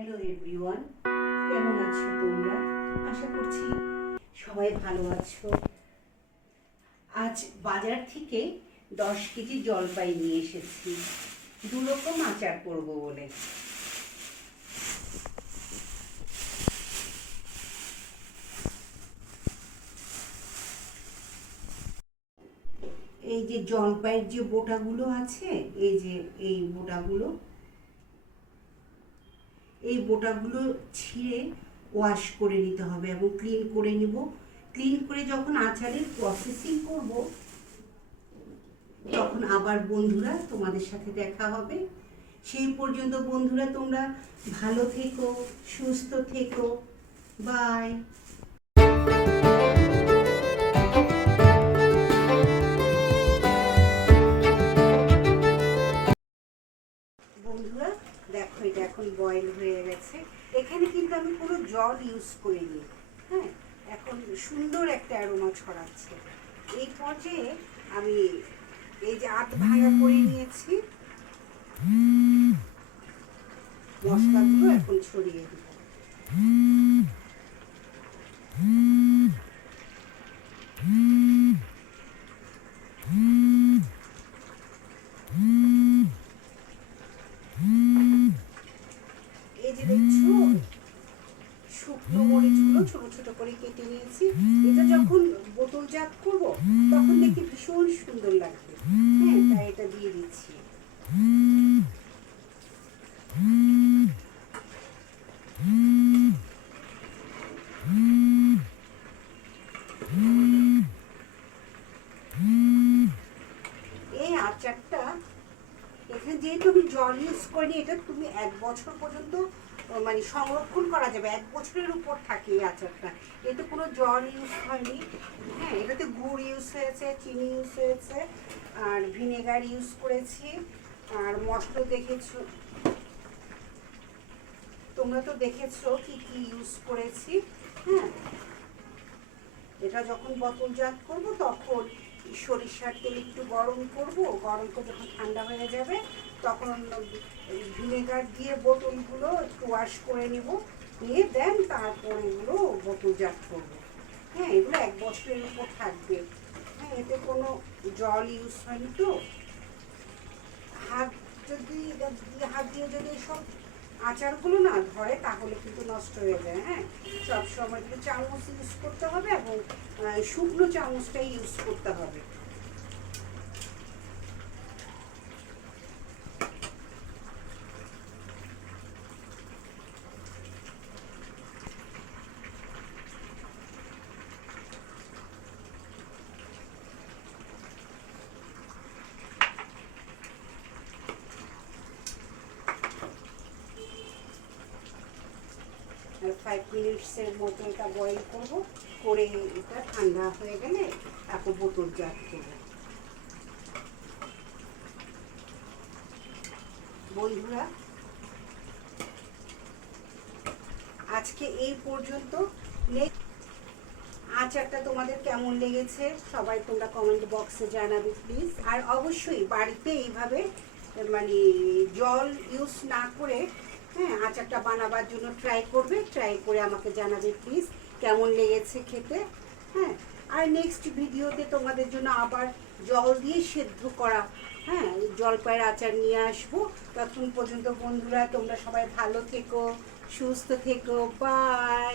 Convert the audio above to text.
Hello everyone, কেমন আছো তোমরা? আশা করছি সবাই ভালো আছো। আজ বাজার থেকে 10 কেজি জলপাই নিয়ে এসেছি, দুরকম আচার করব বলে। এই যে জলপাইয়ের যে বোটাগুলো আছে, এই বোটাগুলো ছিঁড়ে ওয়াশ করে নিতে হবে এবং ক্লিন করে নিব। ক্লিন করে যখন আচারের প্রসেসিং করব, তখন আবার বন্ধুরা তোমাদের সাথে দেখা হবে। সেই পর্যন্ত বন্ধুরা তোমরা ভালো থেকো, সুস্থ থেকো। বাই। বন্ধুরা দেখো, এটা এখন বয়েল হয়ে গেছে। এখানে কিন্তু আমি কোনো জল ইউজ করিনি। হ্যাঁ, এখন সুন্দর একটা অ্যারোমা ছড়াচ্ছে। এই পর্যায়ে আমি এই যে আধ ভাঙা করে নিয়েছি মশলাগুলো এখন ছড়িয়ে দিব। এই যে দেখছো, শুকনো মরিচগুলো ছোট ছোট করে কেটে নিয়েছি। এটা যখন বোতলজাত করব তখন দেখি ভীষণ সুন্দর লাগবে। হ্যাঁ, তাই এটা দিয়ে দিচ্ছি। এই আচারটা এখানে যেহেতু আমি জল ইউজ করিনি, এটা তুমি 1 বছর পর্যন্ত মানে সংরক্ষণ করা যাবে। 1 বছরের উপর থাকে এই আচারটা। এতে কোনো জল ইউজ হয়নি। হ্যাঁ, এটাতে গুড় ইউজ হয়েছে, চিনি ইউজ হয়েছে, আর ভিনেগার ইউজ করেছি। আর মশলা দেখেছো, তোমরা তো দেখেছো কি কি ইউজ করেছি। হ্যাঁ, এটা যখন বোতলজাত করব তখন সরিষার তেল একটু গরম করব। গরম করে যখন ঠান্ডা হয়ে যাবে তখন ভিনেগার দিয়ে বোতলগুলো একটু ওয়াশ করে নেব, নিয়ে দেন তারপর এগুলো বোতলজাত করব। হ্যাঁ, এগুলো 1 বছরের উপর থাকবে। হ্যাঁ, এতে কোনো জল ইউজ হয়নি। তো হাত হাত দিয়ে যদি সব আচারগুলো না ধরে তাহলে কিন্তু নষ্ট হয়ে যায়। হ্যাঁ, সব সময় কিন্তু চামচ ইউজ করতে হবে এবং শুকনো চামচটাই ইউজ করতে হবে। আর 5 মিনিটসের মতো এটা বয়েল করব, করে এটা ঠান্ডা হয়ে গেলে তারপর বোতলজাত করবো। বন্ধুরা আজকে এই পর্যন্ত। আচারটা তোমাদের কেমন লেগেছে সবাই তোমরা কমেন্ট বক্সে জানাবে প্লিজ। আর অবশ্যই বাড়িতে এইভাবে মানে জল ইউজ না করে হ্যাঁ আচারটা বানাবার জন্য ট্রাই করবে। ট্রাই করে আমাকে জানাবে প্লিজ কেমন লেগেছে খেতে। হ্যাঁ, আর নেক্সট ভিডিওতে তোমাদের জন্য আবার জল দিয়ে সেদ্ধ করা হ্যাঁ জলপাইয়ের আচার নিয়ে আসবো। ততক্ষণ পর্যন্ত বন্ধুরা তোমরা সবাই ভালো থেকো, সুস্থ থেকো। বাই।